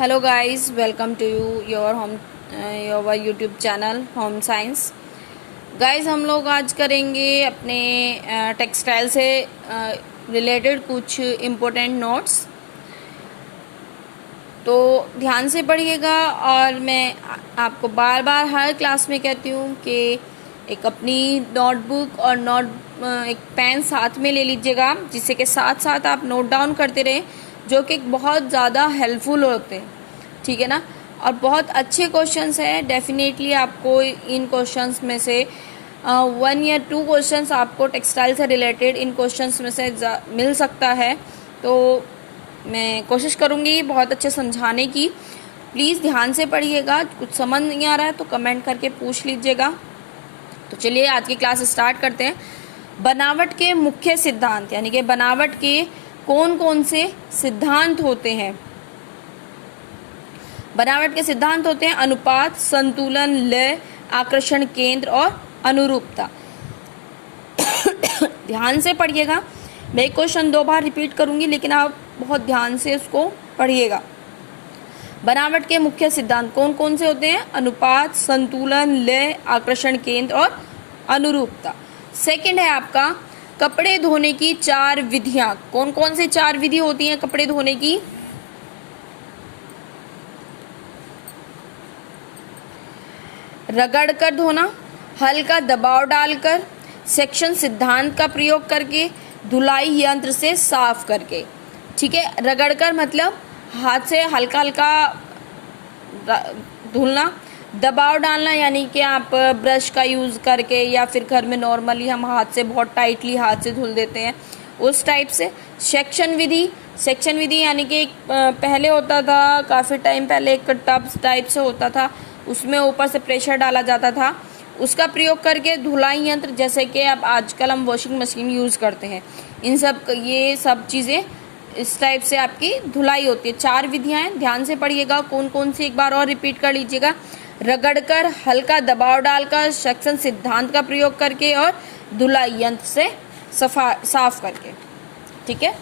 Hello guys, welcome to your YouTube channel home science. Guys, हम लोग आज करेंगे अपने टेक्सटाइल से रिलेटेड कुछ इम्पोर्टेंट नोट्स। तो ध्यान से पढ़िएगा। और मैं आपको बार बार हर क्लास में कहती हूँ कि एक अपनी नोटबुक और एक पेन साथ में ले लीजिएगा, जिससे कि साथ साथ आप नोट डाउन करते रहें, जो कि बहुत ज़्यादा हेल्पफुल होते हैं। ठीक है ना। और बहुत अच्छे क्वेश्चंस हैं। डेफिनेटली आपको इन क्वेश्चंस में से 1 या 2 क्वेश्चंस आपको टेक्सटाइल से रिलेटेड इन क्वेश्चंस में से मिल सकता है। तो मैं कोशिश करूँगी बहुत अच्छे समझाने की। प्लीज़ ध्यान से पढ़िएगा। कुछ समझ नहीं आ रहा है तो कमेंट करके पूछ लीजिएगा। तो चलिए आज की क्लास स्टार्ट करते हैं। बनावट के मुख्य सिद्धांत, यानी कि बनावट के कौन कौन से सिद्धांत होते हैं। बनावट के सिद्धांत होते हैं अनुपात, संतुलन, लय, आकर्षण केंद्र और अनुरूपता। ध्यान से पढ़िएगा। मैं एक क्वेश्चन 2 बार रिपीट करूंगी, लेकिन आप बहुत ध्यान से इसको पढ़िएगा। बनावट के मुख्य सिद्धांत कौन कौन से होते हैं? अनुपात, संतुलन, लय, आकर्षण केंद्र और अनुरूपता। सेकंड है आपका कपड़े धोने की 4 विधियां। कौन कौन से 4 विधि होती हैं कपड़े धोने की? रगड़कर धोना, हल्का दबाव डालकर, सेक्शन सिद्धांत का प्रयोग करके, धुलाई यंत्र से साफ करके। ठीक है। रगड़कर मतलब हाथ से हल्का हल्का धुलना। दबाव डालना यानी कि आप ब्रश का यूज़ करके, या फिर घर में नॉर्मली हम हाथ से बहुत टाइटली हाथ से धुल देते हैं, उस टाइप से। सेक्शन विधि यानी कि पहले होता था, काफ़ी टाइम पहले एक टब टाइप से होता था, उसमें ऊपर से प्रेशर डाला जाता था, उसका प्रयोग करके। धुलाई यंत्र जैसे कि अब आजकल हम वॉशिंग मशीन यूज़ करते हैं, ये सब चीज़ें इस टाइप से आपकी धुलाई होती है। 4 विधियां हैं, ध्यान से पढ़िएगा। कौन कौन सी एक बार और रिपीट कर लीजिएगा। रगड़कर, हल्का दबाव डालकर, सेक्शन सिद्धांत का प्रयोग करके और धुलाई यंत्र से साफ करके। ठीक है।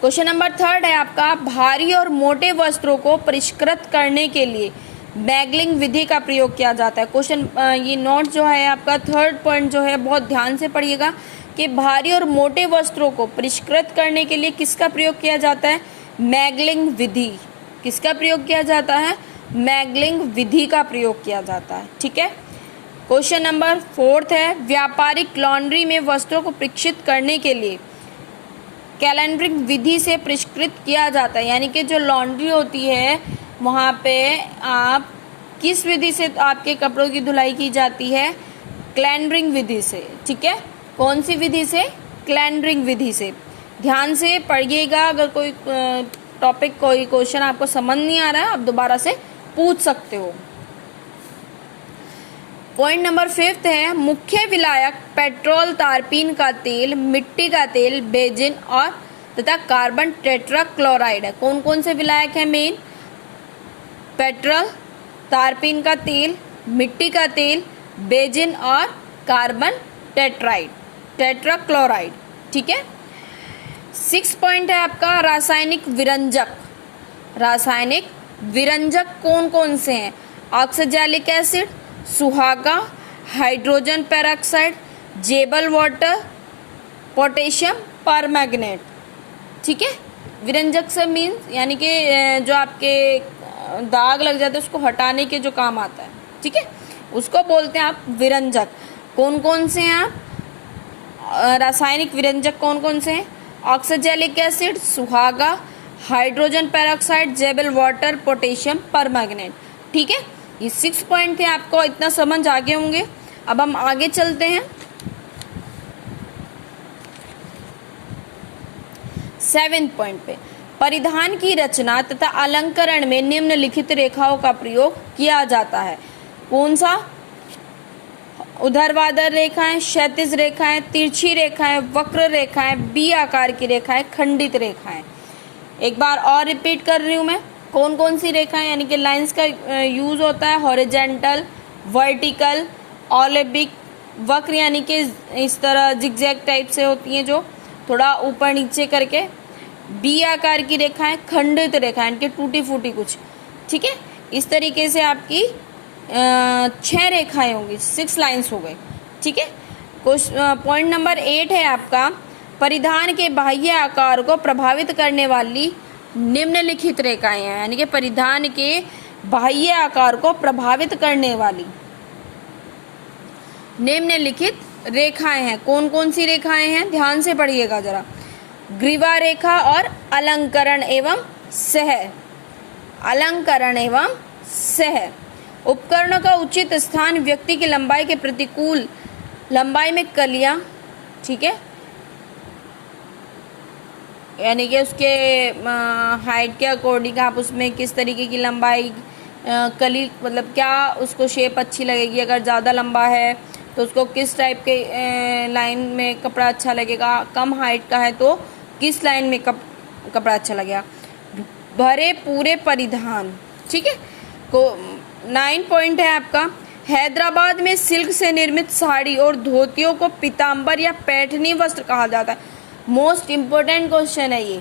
क्वेश्चन नंबर 3 है आपका भारी और मोटे वस्त्रों को परिष्कृत करने के लिए बैगलिंग विधि का प्रयोग किया जाता है। क्वेश्चन ये नोट जो है आपका 3rd पॉइंट जो है, बहुत ध्यान से पढ़िएगा कि भारी और मोटे वस्त्रों को परिष्कृत करने के लिए किसका प्रयोग किया जाता है? मैगलिंग विधि। किसका प्रयोग किया जाता है? मैगलिंग विधि का प्रयोग किया जाता है। ठीक है। क्वेश्चन नंबर 4 है व्यापारिक लॉन्ड्री में वस्त्रों को प्रक्षित करने के लिए कैलेंडरिंग विधि से परिष्कृत किया जाता है। यानी कि जो लॉन्ड्री होती है वहाँ पे आप किस विधि से आपके कपड़ों की धुलाई की जाती है? कैलेंडरिंग विधि से। ठीक है। कौन सी विधि से? कैलेंडरिंग विधि से। ध्यान से पढ़िएगा। अगर कोई टॉपिक, कोई क्वेश्चन आपको समझ नहीं आ रहा है, आप दोबारा से पूछ सकते हो। पॉइंट नंबर 5 है मुख्य विलायक पेट्रोल, तारपीन का तेल, मिट्टी का तेल, बेंजीन और तथा कार्बन टेट्राक्लोराइड है। कौन कौन से विलायक हैं मेन? पेट्रोल, तारपीन का तेल, मिट्टी का तेल, बेंजीन और कार्बन टेट्राक्लोराइड। ठीक है। 6 पॉइंट है आपका रासायनिक विरंजक। रासायनिक विरंजक कौन कौन से हैं? ऑक्सैलिक एसिड, सुहागा, hydrogen peroxide, Javelle water, potassium permanganate. ठीक है। विरंजक से मीन्स यानी कि जो आपके दाग लग जाते हैं उसको हटाने के जो काम आता है। ठीक है, उसको बोलते हैं आप विरंजक। कौन कौन से हैं आप? रासायनिक विरंजक कौन कौन से हैं? ऑक्सैलिक एसिड, सुहागा, hydrogen peroxide, Javelle water, potassium permanganate. ठीक है। ये 6 पॉइंट थे, आपको इतना समझ आ गए होंगे। अब हम आगे चलते हैं 7 पॉइंट पे। परिधान की रचना तथा अलंकरण में निम्नलिखित रेखाओं का प्रयोग किया जाता है। कौन सा? ऊर्ध्वाधर रेखाएं, क्षैतिज रेखाएं, तिरछी रेखाएं, वक्र रेखाएं, बी आकार की रेखाएं, खंडित रेखाएं। एक बार और रिपीट कर रही हूं मैं। कौन कौन सी रेखाएं यानी कि लाइंस का यूज होता है? हॉरिजेंटल, वर्टिकल, ऑलिम्बिक, वक्र यानी कि इस तरह जिगजैग टाइप से होती हैं, जो थोड़ा ऊपर नीचे करके, बी आकार की रेखाएं, खंडित रेखाएं, इनके टूटी फूटी कुछ, ठीक है। इस तरीके से आपकी 6 रेखाएं होंगी, 6 लाइंस हो गए, ठीक है। पॉइंट नंबर 8 है आपका, परिधान के बाह्य आकार को प्रभावित करने वाली निम्नलिखित रेखाएं हैं, यानी कि परिधान के बाह्य आकार को प्रभावित करने वाली निम्नलिखित रेखाएं हैं। कौन कौन सी रेखाएं हैं, ध्यान से पढ़िएगा जरा। ग्रीवा रेखा और अलंकरण एवं सह, अलंकरण एवं सह। उपकरणों का उचित स्थान व्यक्ति की लंबाई के प्रतिकूल लंबाई में कलियां, ठीक है, यानी कि उसके हाइट के अकॉर्डिंग आप उसमें किस तरीके की लंबाई कली, मतलब क्या उसको शेप अच्छी लगेगी। अगर ज़्यादा लंबा है तो उसको किस टाइप के लाइन में कपड़ा अच्छा लगेगा, कम हाइट का है तो किस लाइन में कपड़ा अच्छा लगेगा। भरे पूरे परिधान, ठीक है। 9 पॉइंट है आपका, हैदराबाद में सिल्क से निर्मित साड़ी और धोतियों को पीताम्बर या पैठनी वस्त्र कहा जाता है। मोस्ट इम्पोर्टेंट क्वेश्चन है ये,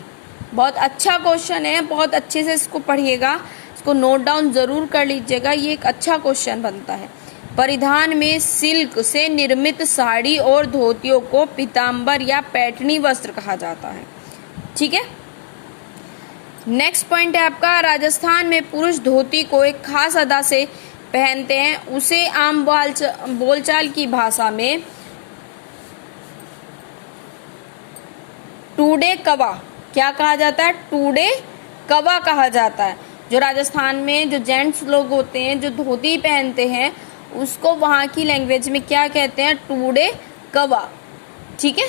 बहुत अच्छा क्वेश्चन है, बहुत अच्छे से इसको पढ़िएगा, इसको नोट डाउन ज़रूर कर लीजिएगा, ये एक अच्छा क्वेश्चन बनता है। परिधान में सिल्क से निर्मित साड़ी और धोतियों को पीताम्बर या पैठनी वस्त्र कहा जाता है, ठीक है। नेक्स्ट पॉइंट है आपका, राजस्थान में पुरुष धोती को एक खास अदा से पहनते हैं, उसे आम बोलचाल की भाषा में टूडे कवा क्या कहा जाता है, टूडे कवा कहा जाता है। जो राजस्थान में जो जेंट्स लोग होते हैं जो धोती पहनते हैं उसको वहाँ की लैंग्वेज में क्या कहते हैं, टूडे कवा, ठीक है।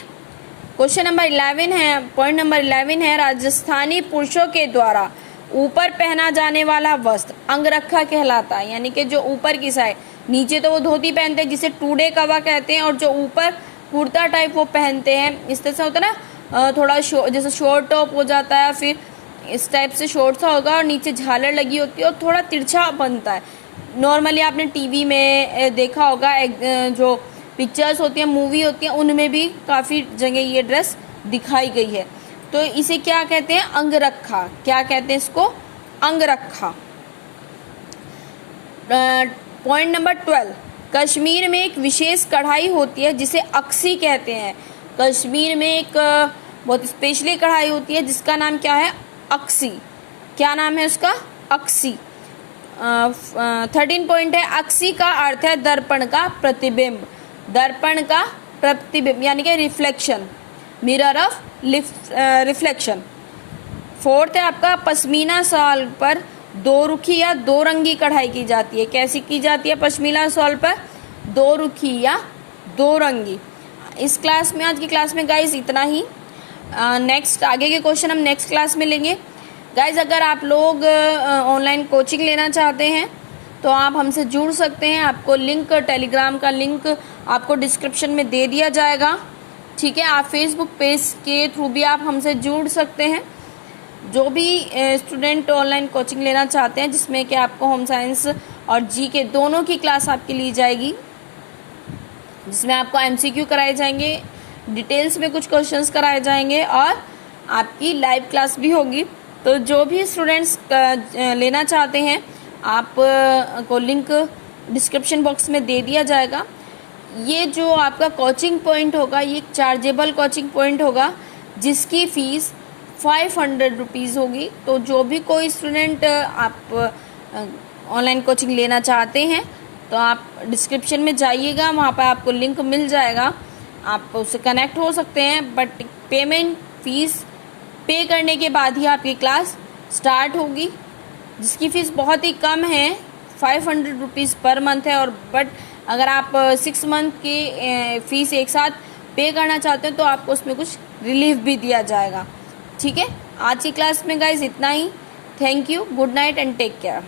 क्वेश्चन नंबर 11 है, पॉइंट नंबर 11 है, राजस्थानी पुरुषों के द्वारा ऊपर पहना जाने वाला वस्त्र अंगरखा कहलाता है, यानी कि जो ऊपर की साइड, नीचे तो वो धोती पहनते हैं जिसे टूडे कवा कहते हैं, और जो ऊपर कुर्ता टाइप वो पहनते हैं, इस तरह से होता है ना, थोड़ा जैसे शॉर्ट टॉप हो जाता है, फिर इस टाइप से शॉर्ट सा होगा और नीचे झालर लगी होती है और थोड़ा तिरछा बनता है। नॉर्मली आपने टीवी में देखा होगा, जो पिक्चर्स होती हैं, मूवी होती हैं, उनमें भी काफ़ी जगह ये ड्रेस दिखाई गई है। तो इसे क्या कहते हैं, अंगरखा, क्या कहते हैं इसको, अंगरखा। पॉइंट नंबर 12, कश्मीर में एक विशेष कढ़ाई होती है जिसे अक्सी कहते हैं। कश्मीर में एक बहुत स्पेशली कढ़ाई होती है जिसका नाम क्या है, अक्सी। क्या नाम है उसका, अक्सी। 13 पॉइंट है, अक्सी का अर्थ है दर्पण का प्रतिबिंब, दर्पण का प्रतिबिंब यानी कि रिफ्लेक्शन, मिरर ऑफ रिफ्लेक्शन। 4 है आपका, पश्मीना शॉल पर दो रुखी या दो रंगी कढ़ाई की जाती है। कैसी की जाती है पश्मीना शॉल पर, दो रुखी या दो रंगी। इस क्लास में, आज की क्लास में गाइज इतना ही। नेक्स्ट आगे के क्वेश्चन हम नेक्स्ट क्लास में लेंगे। गाइज अगर आप लोग ऑनलाइन कोचिंग लेना चाहते हैं तो आप हमसे जुड़ सकते हैं। आपको लिंक, टेलीग्राम का लिंक आपको डिस्क्रिप्शन में दे दिया जाएगा, ठीक है। आप फेसबुक पेज के थ्रू भी आप हमसे जुड़ सकते हैं। जो भी स्टूडेंट ऑनलाइन कोचिंग लेना चाहते हैं जिसमें कि आपको होम साइंस और जीके दोनों की क्लास आपकी ली जाएगी, जिसमें आपको एमसीक्यू कराए जाएंगे, डिटेल्स में कुछ क्वेश्चंस कराए जाएंगे और आपकी लाइव क्लास भी होगी। तो जो भी स्टूडेंट्स लेना चाहते हैं आप को लिंक डिस्क्रिप्शन बॉक्स में दे दिया जाएगा। ये जो आपका कोचिंग पॉइंट होगा ये एक चार्जेबल कोचिंग पॉइंट होगा जिसकी फ़ीस 500 रुपीज़ होगी। तो जो भी कोई स्टूडेंट आप ऑनलाइन कोचिंग लेना चाहते हैं तो आप डिस्क्रिप्शन में जाइएगा, वहाँ पर आपको लिंक मिल जाएगा, आप उससे कनेक्ट हो सकते हैं। बट पेमेंट फ़ीस पे करने के बाद ही आपकी क्लास स्टार्ट होगी, जिसकी फ़ीस बहुत ही कम है, 500 रुपीज़ पर मंथ है। और बट अगर आप 6 मंथ की फ़ीस एक साथ पे करना चाहते हैं तो आपको उसमें कुछ रिलीफ भी दिया जाएगा, ठीक है। आज की क्लास में गाइज इतना ही। Thank you, good night and take care.